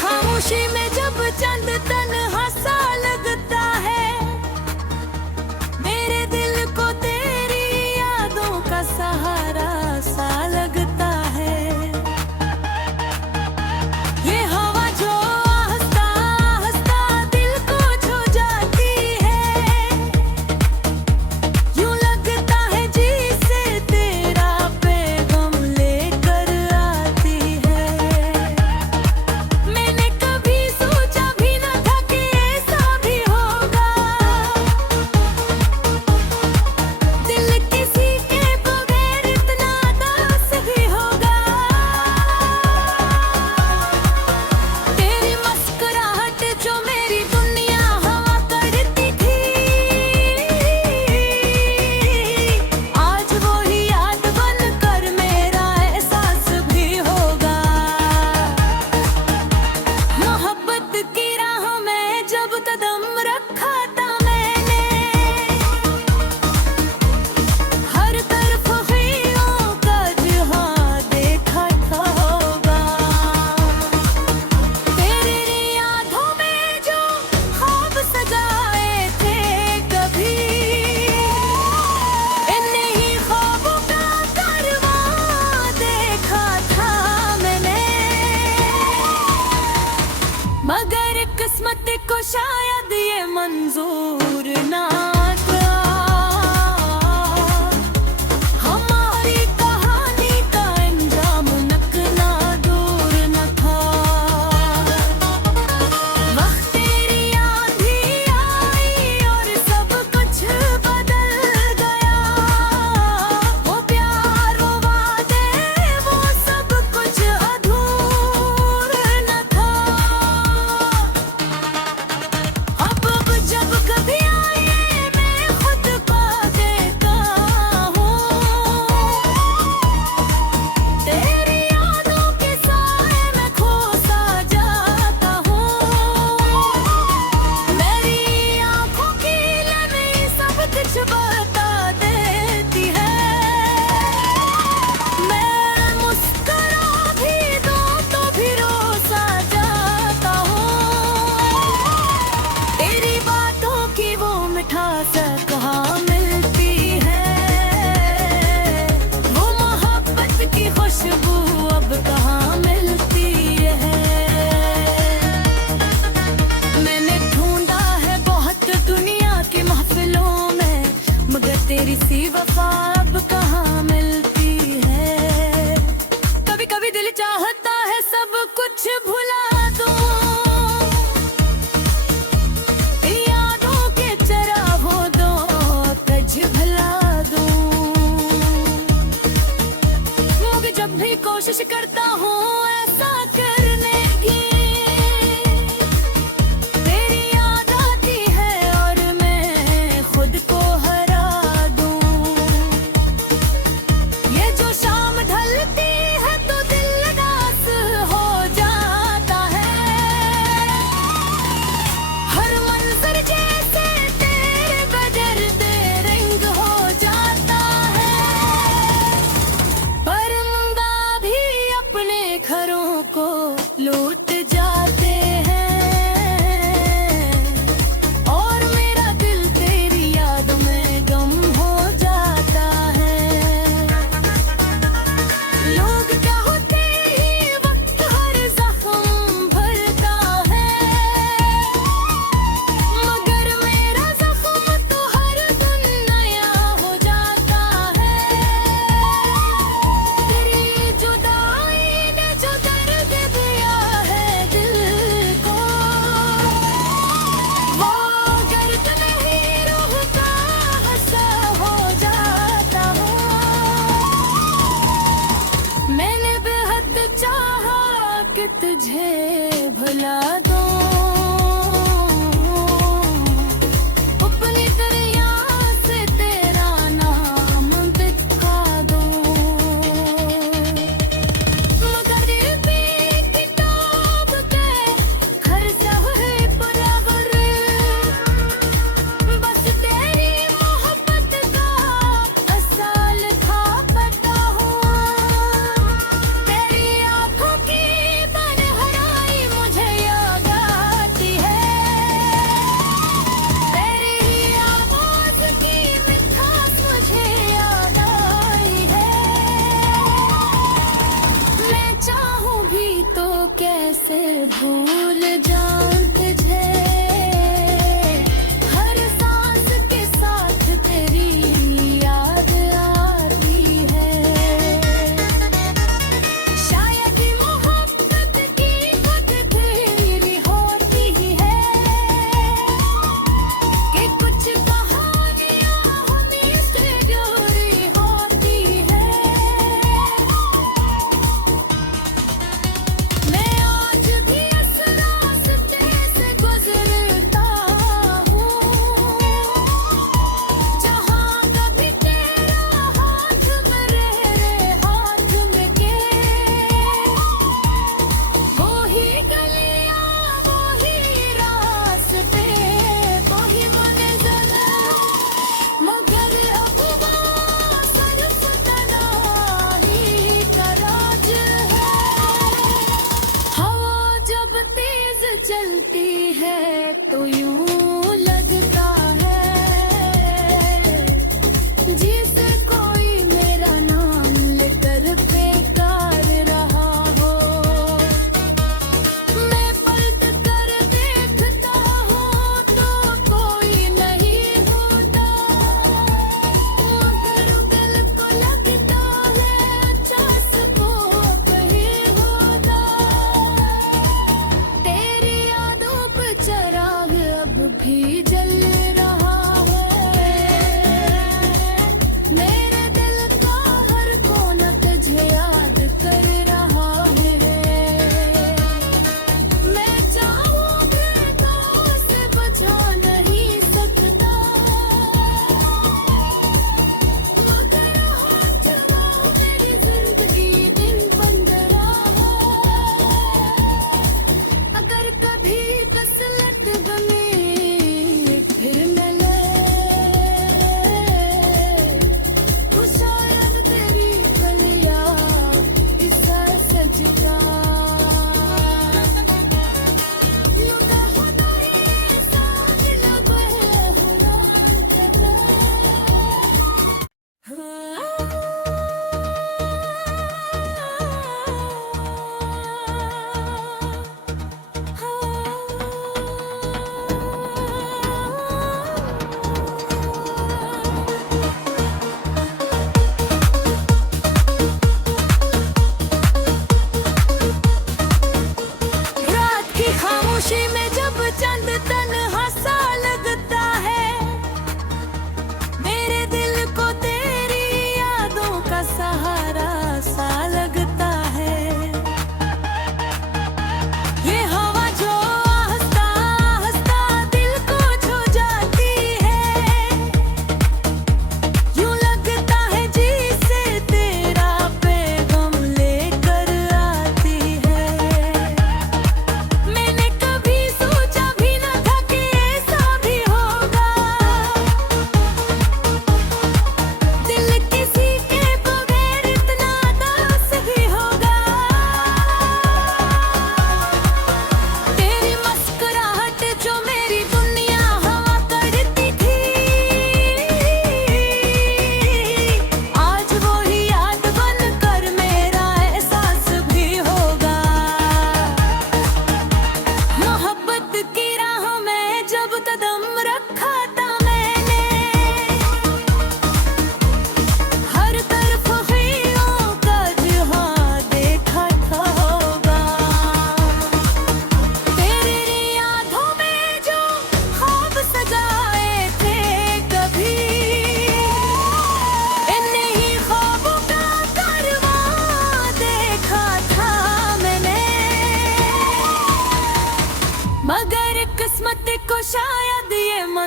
खामोशी में जब चंद तन्हा सा लगता है, मेरे दिल को तेरी यादों का सहारा सा लगता है। ये हवा जो आहिस्ता आहिस्ता दिल को छू जाती है, यूं लगता है जैसे तेरा पैगाम लेकर आती है। मैंने कभी सोचा भी न था कि ऐसा भी होगा, दिल किसी के बगैर इतना दास भी होगा। तेरी मुस्कुराहट जो मेरी दुनिया हवा करती थी, आज वो ही याद बनकर मेरा एहसास भी होगा। मोहब्बत की राह में जब कदम रखा था मैंने, हर तरफ ख्यालों का जहां देखा था होगा। तेरी यादों में जो ख्वाब सजाए थे कभी, इन्हीं ख्वाबों का कारवां देखा था मैंने। मगर किस्मत को शायद ये मंजूर ना था, हमारी कहानी का अंजाम नकना दूर न था। वक्त तेरी आंधी आई और सब कुछ बदल गया, वो प्यार वो वादे वो सब कुछ अधूरा न था। अब जब कभी आए मैं खुद को देखता हूँ, तेरी यादों के साए में खो सा जाता हूँ। मेरी आँखों की लमी सब कुछ बता देती है, मैं मुस्कुरा भी दूँ तो भी रो सा जाता हूँ। तेरी बातों की वो मिठास कहाँ मिलती है, वो मोहब्बत की खुशबू अब कहाँ मिलती है। मैंने ढूंढा है बहुत दुनिया की महफिलों में, मगर तेरी सी वफा अब कहाँ मिलती है। कभी कभी दिल चाहता है सब कुछ भुला दूं, यादों के चरागों दो कज भला दूं। मगर जब भी कोशिश करता हूँ ऐसा करने की, तेरी याद आती है और मैं खुद को हरा दूं। ये जो शाम ढलती है तो दिल उदास हो जाता है, हर मंजर जैसे तेरे बदर बेरंग हो जाता है। परिंदा भी अपने घरों को लूट जाते हैं, और मेरा दिल तेरी याद में गम हो जाता है। लोग क्या होते ही वक्त हर जख्म भरता है, मगर मेरा जख्म तो हर दिन नया हो जाता है। तेरी जुदाई ने जो दर्द दिया है दिल को, वो गर्द नहीं रूह का हंसा हो जाता हूँ। मैंने बेहद चाहा कि तुझे भुला दूं, अपनी दरिया से तेरा नाम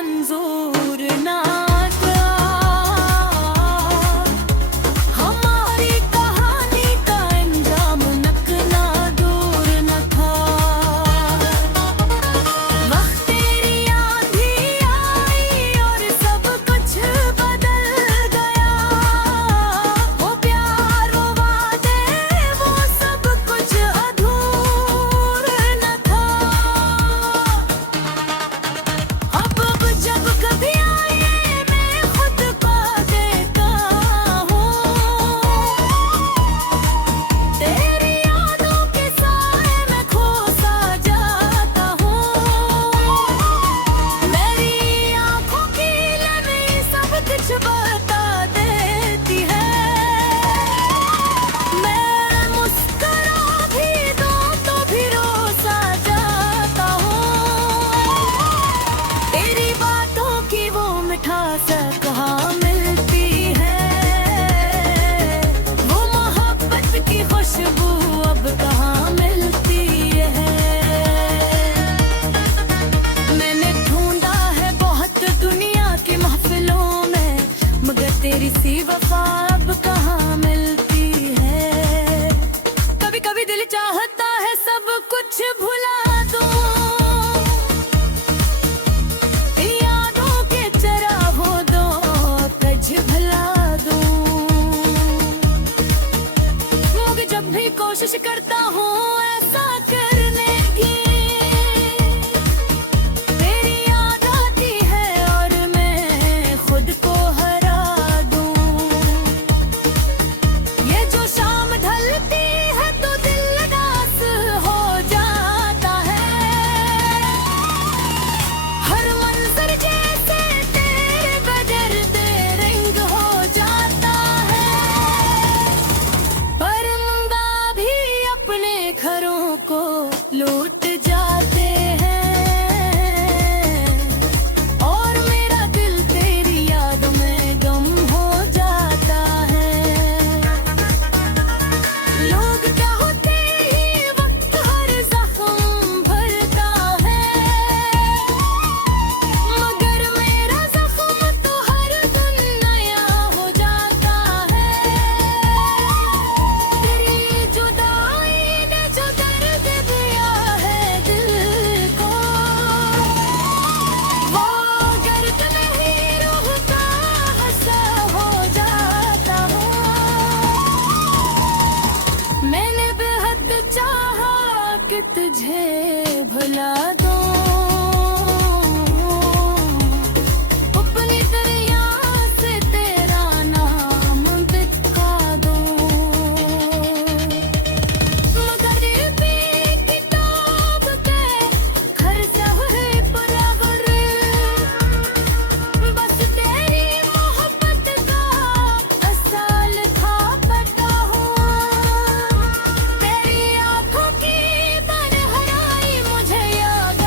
मंजूर ना था। हमारी कहानी का अंजाम नकना दूर न था। वक्त तेरी आंधी आई और सब कुछ बदल गया। वो प्यार वो वादे वो सब कुछ अधूर न था। अब जब कभी आए मैं खुद को देखता हूँ। तेरी यादों के साए में खो सा जाता हूँ। मेरी आँखों की नमी सब कुछ बता देती है। मैं मुस्कुरा भी दूँ तो भी रो सा जाता हूँ। तेरी बातों की वो मिठास कहाँ मिलती है। वो मोहब्बत की खुशबू अब कहाँ मिलती है। मैंने ढूंढा है बहुत दुनिया की महफिलों में, मगर तेरी सी वफा अब कहाँ मिलती है। कभी कभी दिल चाहता है सब कुछ भुला दूं। यादों के चरागों दो कज भला दूं। मगर जब भी कोशिश करता हूँ ऐसा करने की, तेरी याद आती है और मैं खुद को हरा दूं। ये जो शाम ढलती है तो दिल उदास हो जाता है। हर मंजर जैसे तेरे बदर बेरंग हो जाता है। परिंदा भी अपने घरों को लूट जाते हैं और मेरा दिल तेरी याद में गम हो जाता है। लोग चाहते ही वक्त हर जख्म भरता है, मगर मेरा जख्म तो हर दिन नया हो जाता है। तेरी जुदाई ने जो दर्द दिया है दिल को, वो गर्द नहीं रूह का हंसा हो जाता हूँ। मैंने बेहद चाहा कि तुझे भुला दूं। अपनी दरिया से तेरा नाम बिका दूं। मगर भी किताब के घर से हुए पुरवर, बस तेरी मोहब्बत का असाल था पता हुआ। तेरी आँखों की तन्हाई मुझे याद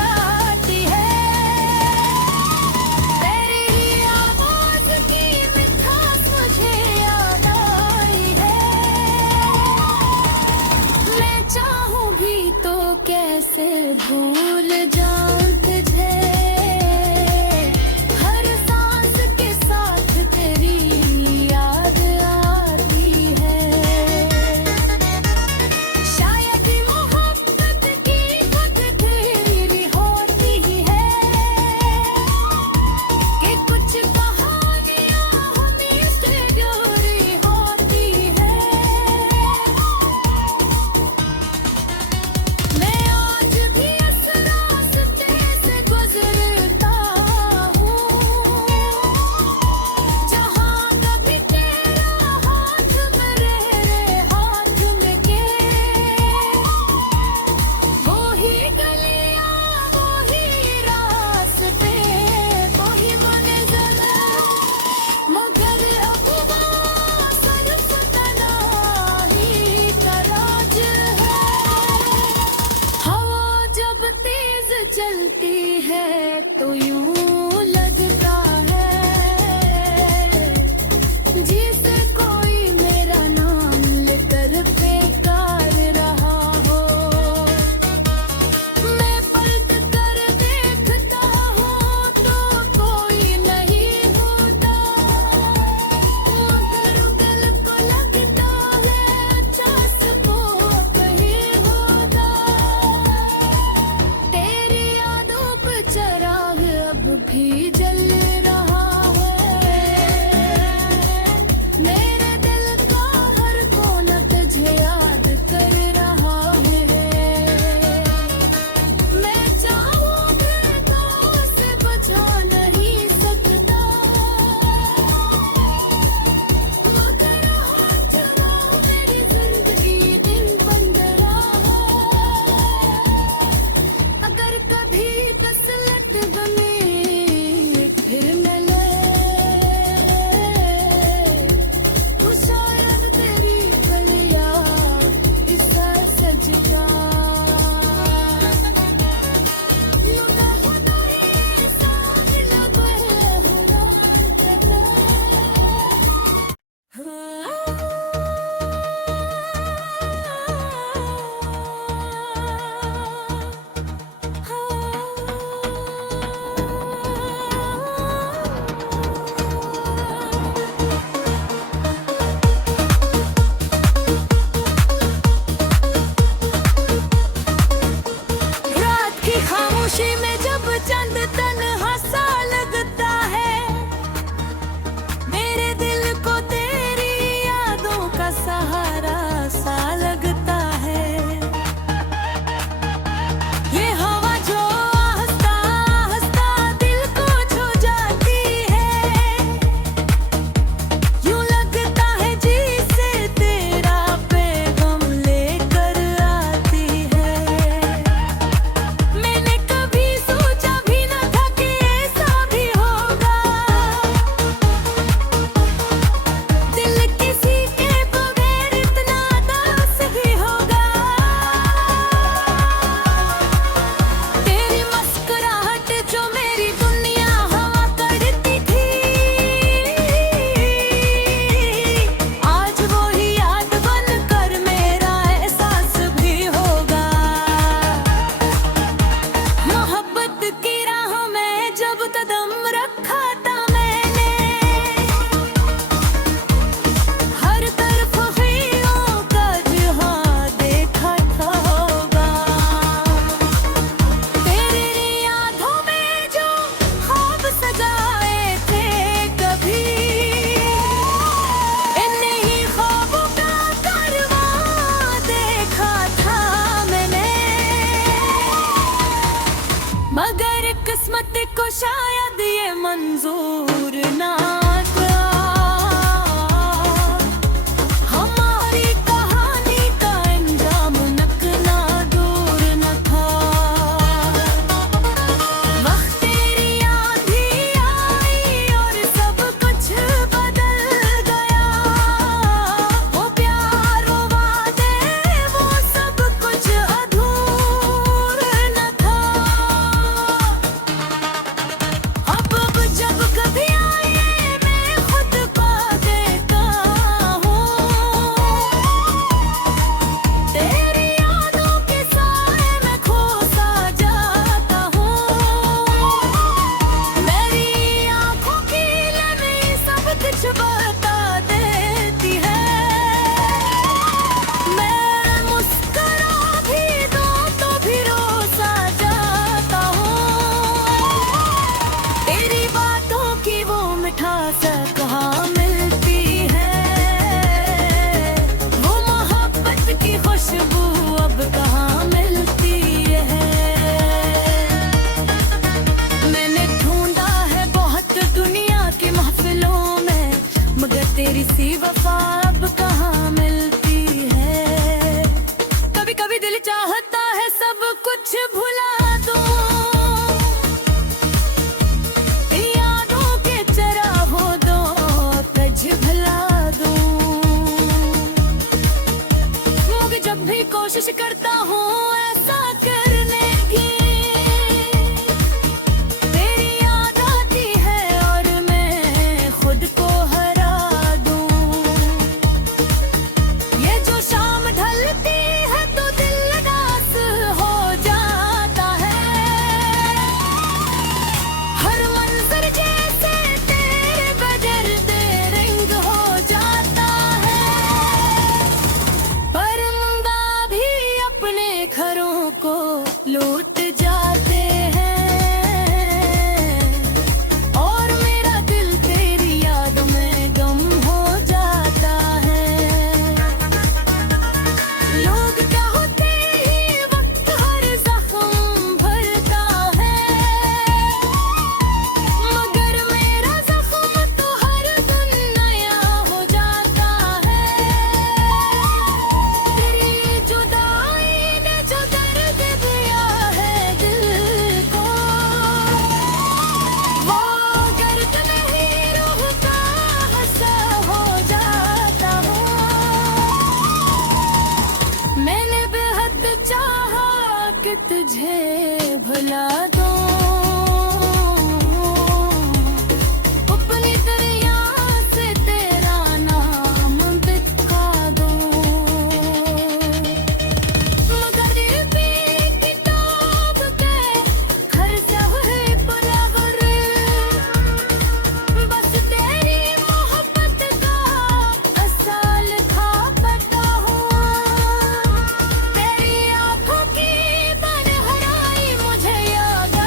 मंजूर ना था। हमारी कहानी का अंजाम नकना दूर न था। वक्त तेरी आंधी आई और सब कुछ बदल गया। वो प्यार वो वादे वो सब कुछ अधूर न था। अब जब कभी आए मैं खुद को देता हूँ। तेरी यादों के साए में खो सा जाता हूँ। मेरी आँखों की नमी सब कुछ बता देती है। मैं मुस्कुरा भी दूँ तो भी रो सा जाता हूँ। तेरी बातों की वो मिठास कहाँ मिलती है। वो मोहब्बत की खुशबू अब कहाँ मिलती है। मैंने ढूंढा है बहुत दुनिया की महफिलों में, मगर तेरी सी वफा अब कहाँ मिलती है। कभी कभी दिल चाहता है सब कुछ भुला दूं। यादों के चरागों दो कज भुला दूं। मगर जब भी कोशिश करता हूँ ऐसा करने की, तेरी याद आती है और मैं खुद को हरा दूं। ये जो शाम ढलती है तो दिल उदास हो जाता है। हर मंजर जैसे तेरे बदलते रंग हो जाता है। परिंदा भी अपने घरों को लूट जाते हैं और मेरा दिल तेरी याद में गम हो जाता है। लोग चाहते ही वक्त हर जख्म भरता है, मगर मेरा जख्म तो हर दिन नया हो जाता है। तेरी जुदाई ने जो दर्द दिया है दिल को, वो गर्द नहीं रूह का हंसा हो जाता हूँ। मैंने बेहद चाहा कि तुझे भुला दूं। अपनी दरिया से तेरा नाम बिठा दूं। मगर दिल पे किताब के घर से हुए पुरवर, बस तेरी मोहब्बत का असल था पता हुआ। तेरी आँखों की तन्हाई मुझे याद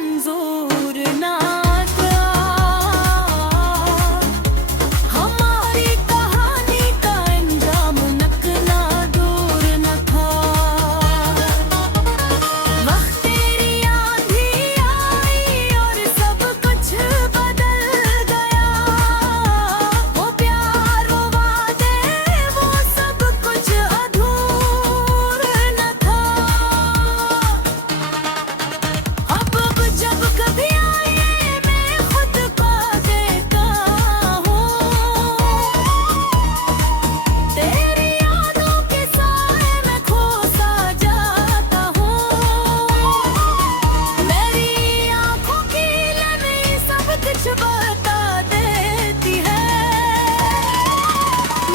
मंजूर ना था। हमारी कहानी का अंजाम नकना दूर न था। वक्त तेरी आंधी आई और सब कुछ बदल गया। वो प्यार वो वादे वो सब कुछ अधूर न था। अब जब कभी आए मैं खुद को देखता हूँ। तेरी यादों के साए में खो सा जाता हूँ। मेरी आँखों की नमी सब कुछ बता देती है।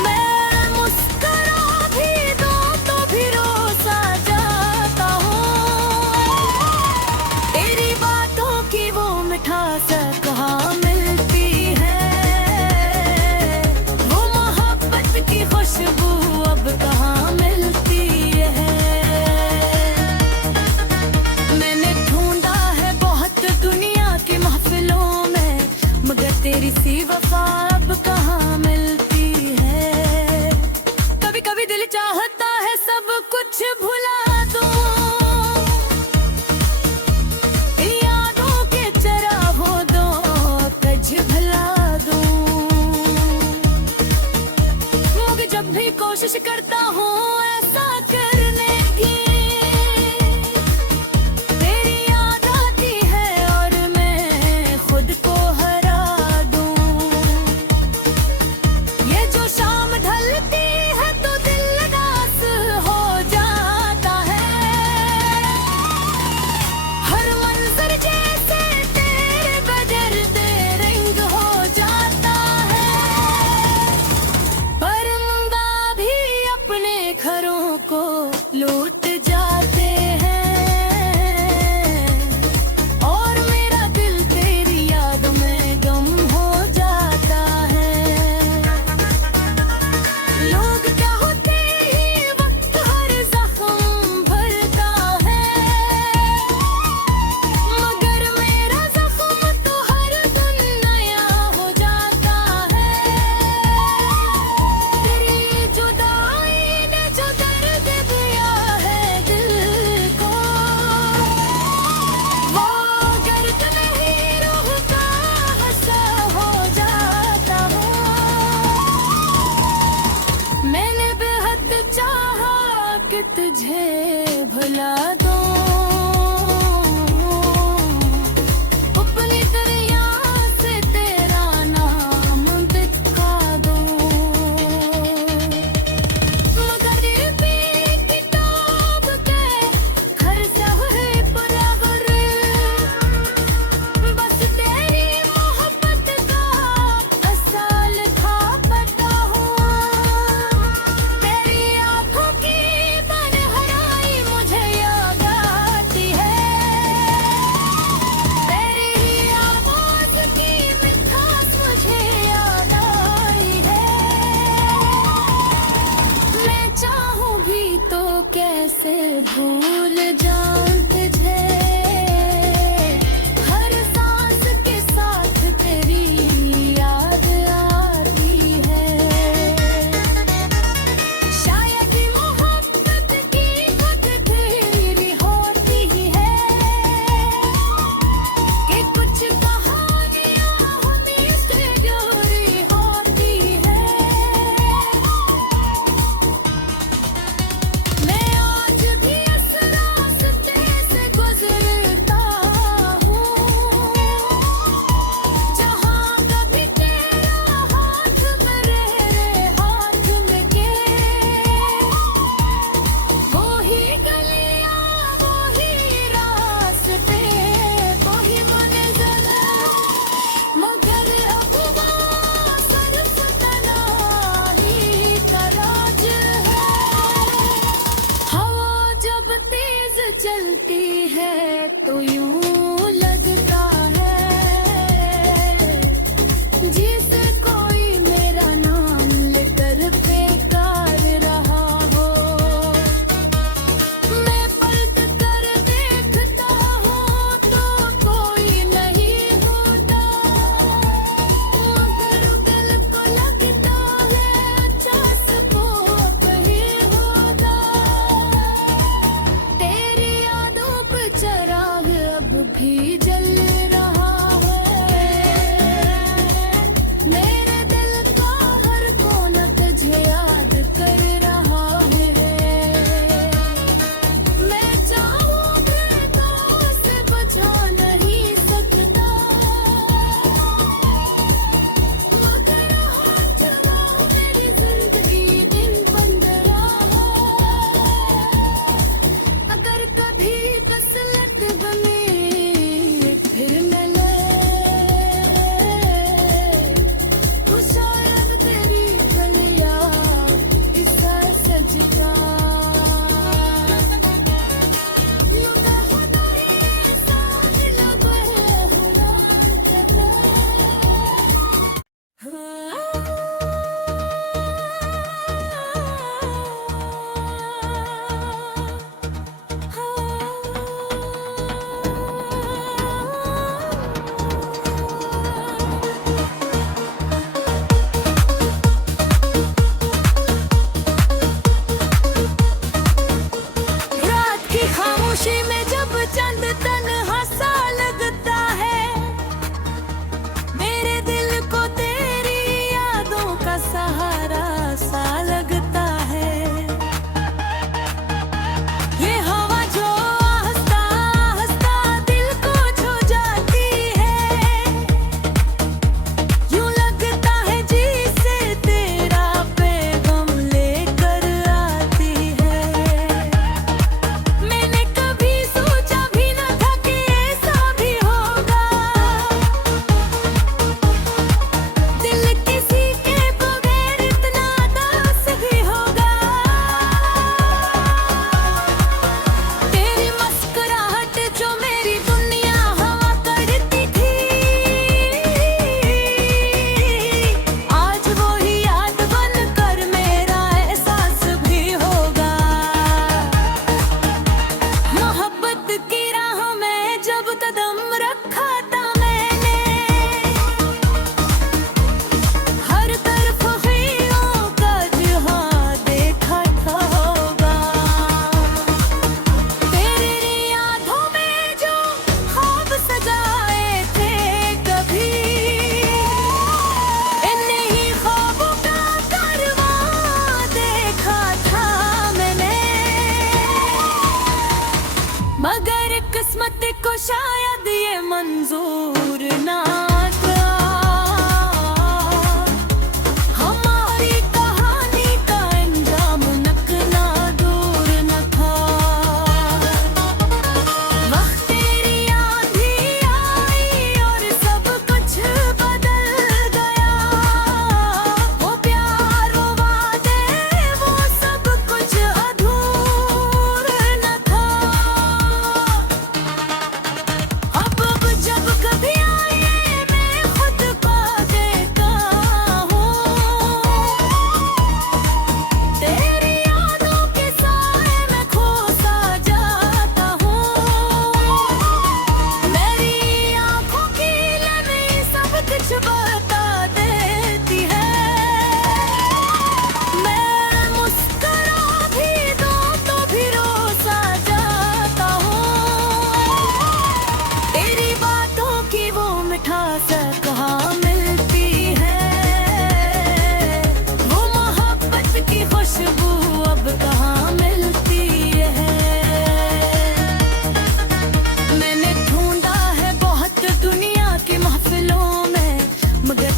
मैं मुस्कुरा भी दूँ तो भी रो सा जाता हूँ। तेरी बातों की वो मिठास कहाँ मिलती है। वो मोहब्बत की खुशबू अब कहाँ मिलती है। मैंने ढूंढा है बहुत दुनिया की महफिलों में, मगर तेरी सी वफा अब कहाँ मिलती है। कभी कभी दिल चाहता है सब कुछ भुला दूं। यादों के चरागों दो कज भला दूं। मगर जब भी कोशिश करता हूँ ऐसा करने की, तेरी याद आती है और मैं खुद को हरा दूं।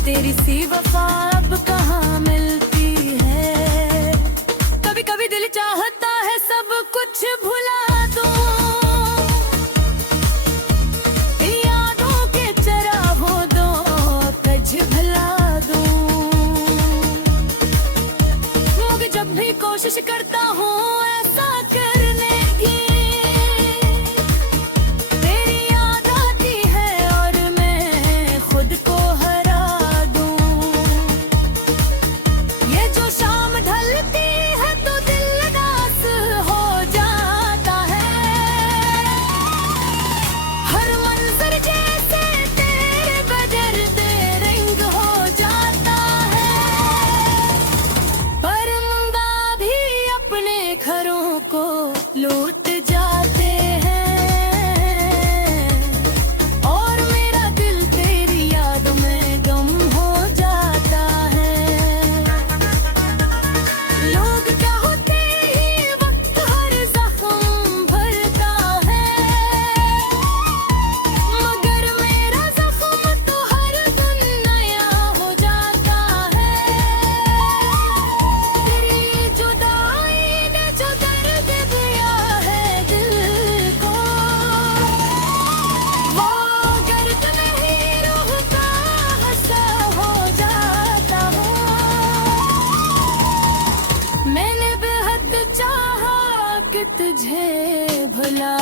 तेरी सी वफा अब कहाँ मिलती है। कभी कभी दिल चाहता है सब कुछ भुला दूं, यादों के चरागों दो कज भला दूं, मगर जब भी कोशिश करता हूँ ऐसा करने की, तेरी याद आती है और मैं खुद को हरा दूं। ये जो शाम ढलती है तो दिल उदास हो जाता है, हर मंजर जैसे तेरे बदलते रंग हो जाता है। परिंदा भी अपने घरों को लूट जाते हैं, और मेरा दिल तेरी याद में गम हो जाता है। लोग कहते ही वक्त हर जख्म भरता है, मगर मेरा जख्म तो हर दिन नया हो जाता है। तेरी जुदाई ने जो दर्द दिया है दिल को, वो गर्द नहीं रूह का हंसा हो जाता हूँ। मैंने बेहद चाहा कि तुझे भुला